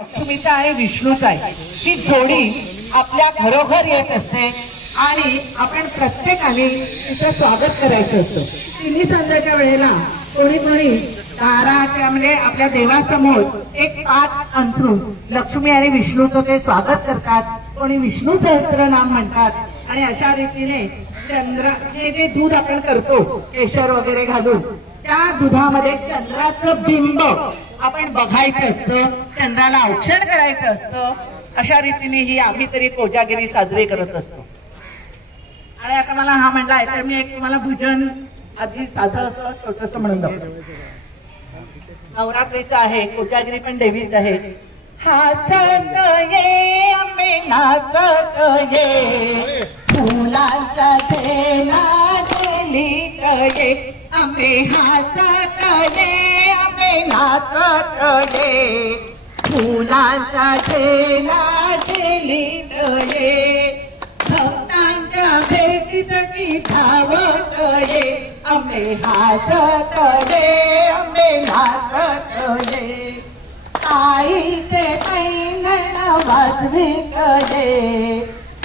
लक्ष्मीचा आणि विष्णूचा आहे ही जोडी आपल्या घरोघर येत असते आणि आपण प्रत्येकाने तिचं स्वागत करायचं असतं। तिन्ही संध्याच्या वेळेला कोणी कोणी दाराच्या म्हणजे आपल्या देवासमोर एक पाट अंथरून लक्ष्मी आणि विष्णूचं ते स्वागत करतात। कोणी विष्णू सहस्त्रनाम म्हणतात आणि अशा रीतीने चंद्राचे जे दूध आपण करतो केशर वगैरे घालून त्या दुधामध्ये चंद्राचं बिंब आपण बघायचं असतं, चंद्राला औक्षण करायचं असतं। अशा रीतीने ही आम्ही तरी कोजागिरी साजरी करत असतो। आणि आता मला हा म्हणलाय तर मी एक तुम्हाला भजन आधी साधं असं छोटस म्हणून दाखवतो। नवरात्रीचं आहे, कोजागिरी पण देवीच आहे। हसत ये आंबे नाचत ये फुलांचा झेला झेलीत ये आंबे हसत ये आंबे नाचत ये फुलांचा झेला झेलीत ये भक्तांच्या भेटीसाठी धावत ये आंबे हसत ये आंबे नाचत ये आईचे पैंगण वाजवीत ये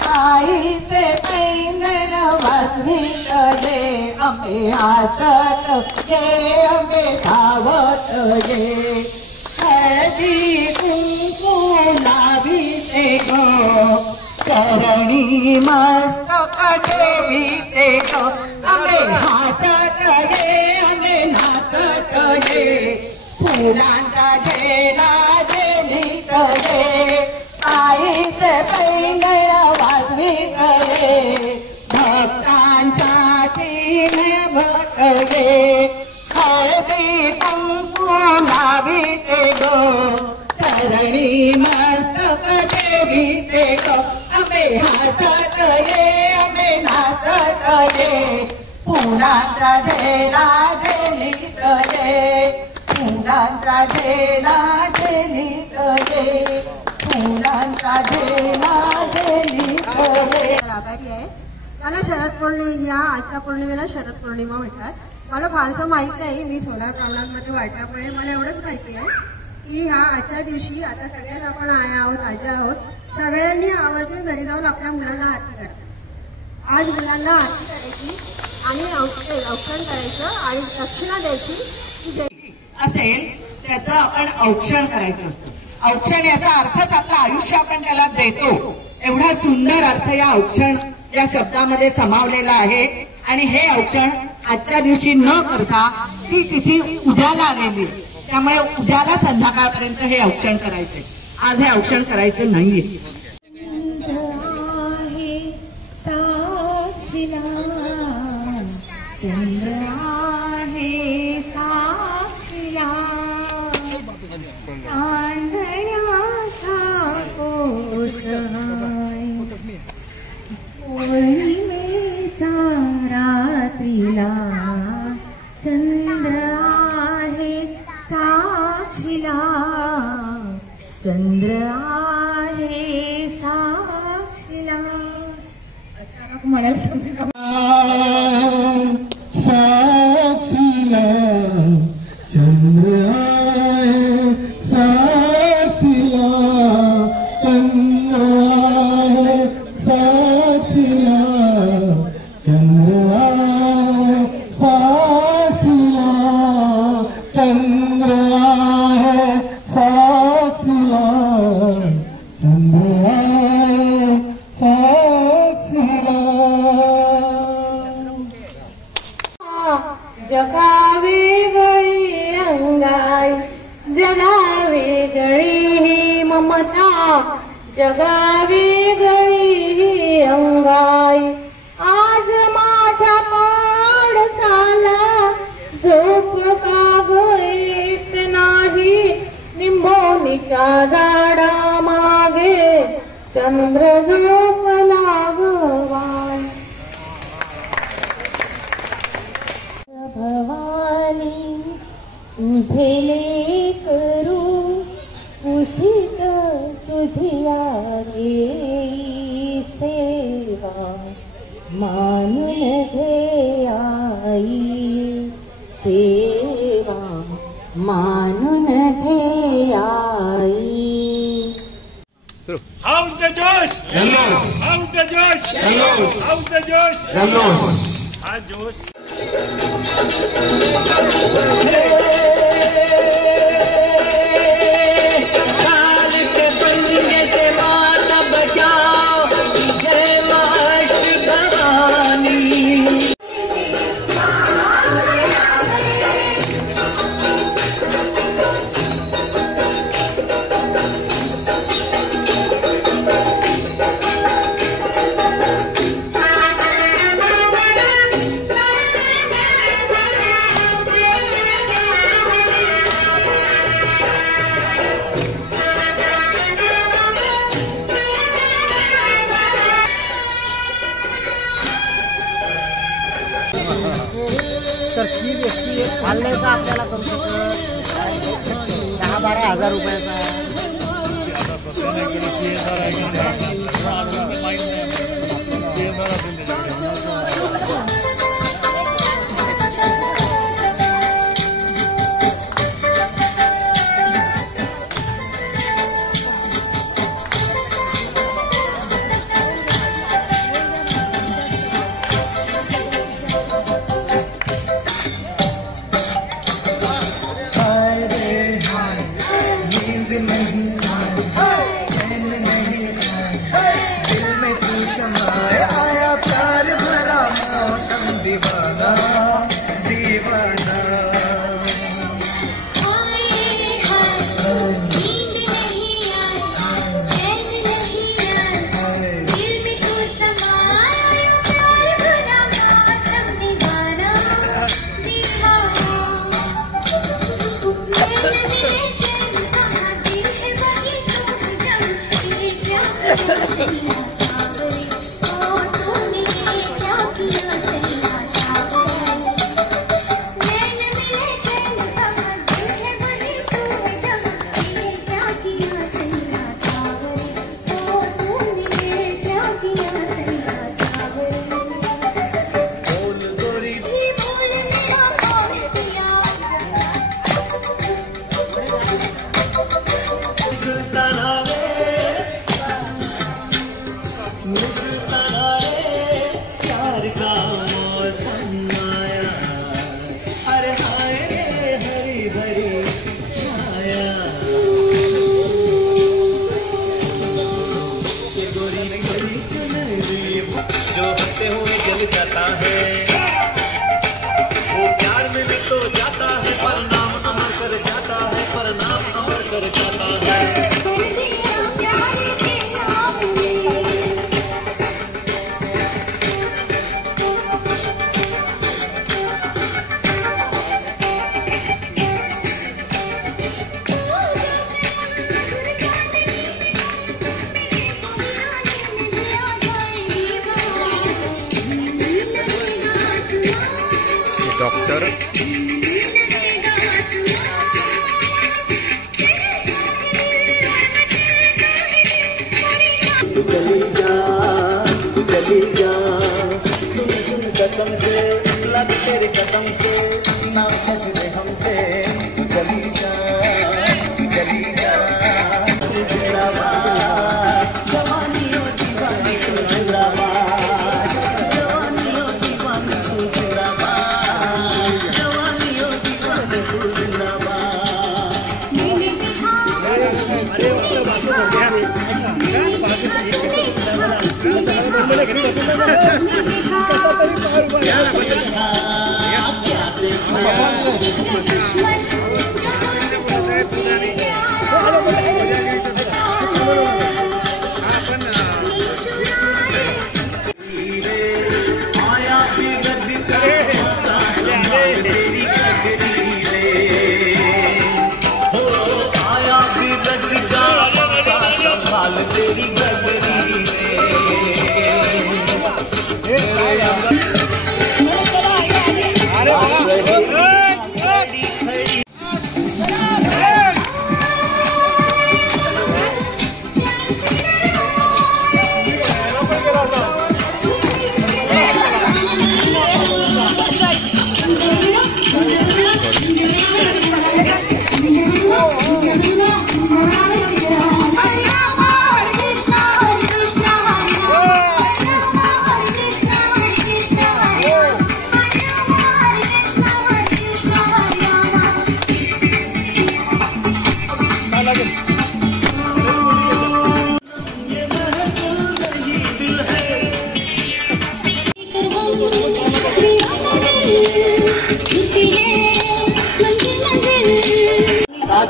आईचे पैंगण वाजवीत ये आंबे हसत ये आंबे धावत ये हळदी कुंकू लावीते गो चरणी मस्तक ठेवीते गो आंबे हसत ये आंबे नाचत ये फुलांचा झेला झेलीत ये आईचे पैंगण वाजवीत ये भक्तांसाठी भक्त ये हळदी कुंकू लावीते गो चरणी मस्तक ठेवीते गो आंबे हसत ये आंबे नाचत ये फुलांचा झेला झेलीत ये फुलांचा झेला झेलीत ये फुलांचा झेला झेलीत ये। आभारी आहे त्याला शरद पौर्णिमा आजच्या पौर्णिमेला शरद पौर्णिमा म्हणतात। मला फारसं माहित नाही, मी सोळा प्रमाणांमध्ये वाटल्यामुळे मला एवढंच माहिती आहे की ह्या आजच्या दिवशी आता सगळ्यात आपण आया आहोत आजी आहोत, सगळ्यांनी आवर्जून घरी जाऊन आपल्या मुलांना आरती करा। आज मुलांना आरती करायची आणि औक्षण करायचं आणि दक्षिणा द्यायची की असेल त्याचं आपण औक्षण करायचं असतं। औक्षण याचा अर्थच आपलं आयुष्य आपण त्याला देतो, एवढा सुंदर अर्थ या औक्षण या शब्दामध्ये समावलेला आहे। आणि हे औक्षण आजच्या दिवशी न करता ती तिथी उद्याला आलेली, त्यामुळे उद्याला संध्याकाळपर्यंत हे औक्षण करायचंय, आज हे औक्षण करायचं नाहीये। पौर्णिमेच्या रात्रीला चंद्र आहे साक्षीला, चंद्र आहे साक्षीला। अचानक म्हणायला साक्षीला चंद्र आहे साक्षीला, चंद्र आहे साक्षीला, चंद्र आहे साक्षीला, चंद्र आहे साक्षीला, चंद्र आहे साक्षीला। जगावे गळी अंगाई जगावे गळी ही ममता, जगावे गळी ही अंगाई आज माझ्या पाडसाला झोप काग येत नाही, निंबोनीच्या झाडा मागे चंद्र झोप लागवाय। भवानी तुझे लेकरू उशीत तुझी आली सेवा मानून घे आई सेवा मानून घे आई। जोश जल्लोष आउट द जोश जल्लोष आउट द जोश जल्लोष हाँ जोश तर ती व्यक्ती एक पाल्याचा आपल्याला करू शकतो 10-12 हजार रुपयाचा. कसा तरी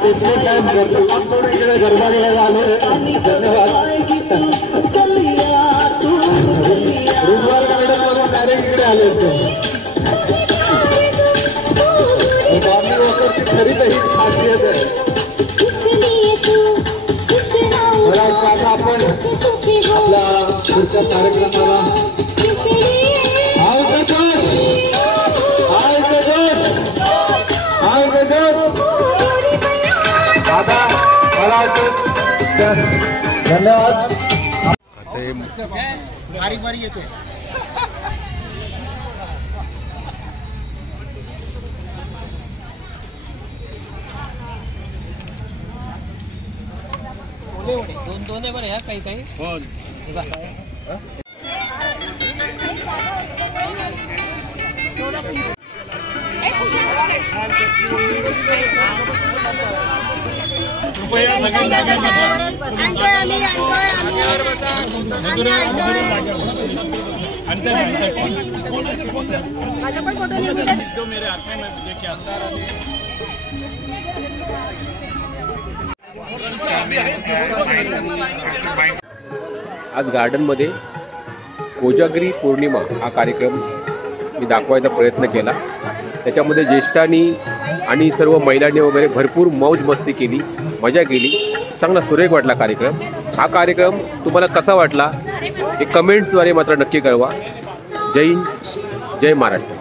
देशमुख साहेब घरचं काम सोडून इकडे गरबा घ्यायला आले. धन्यवाद. रुजवार गार्डन मधून डायरेक्ट इकडे आले होते. मॉर्निंग वॉकरची खरी तर हीच खासियत आहे. मला वाटतं आता आपण आपल्या पुढच्या कार्यक्रमाला आता मला वाटतं धन्यवाद. बारीक बारीक येतोय. दोन दोन आहे बरं ह्या काही काही. माझा पण फोटो निघू दे. आज गार्डनमध्ये कोजागिरी पौर्णिमा हा कार्यक्रम मी दाखवायचा प्रयत्न केला. त्याच्यामध्ये ज्येष्ठांनी आणि सर्व महिलांनी वगैरे भरपूर मौज मस्ती केली, मजा केली. चांगला सुरेख वाटला कार्यक्रम. हा कार्यक्रम तुम्हाला कसा वाटला हे कमेंट्सद्वारे मात्र नक्की कळवा. जय हिंद, जय महाराष्ट्र.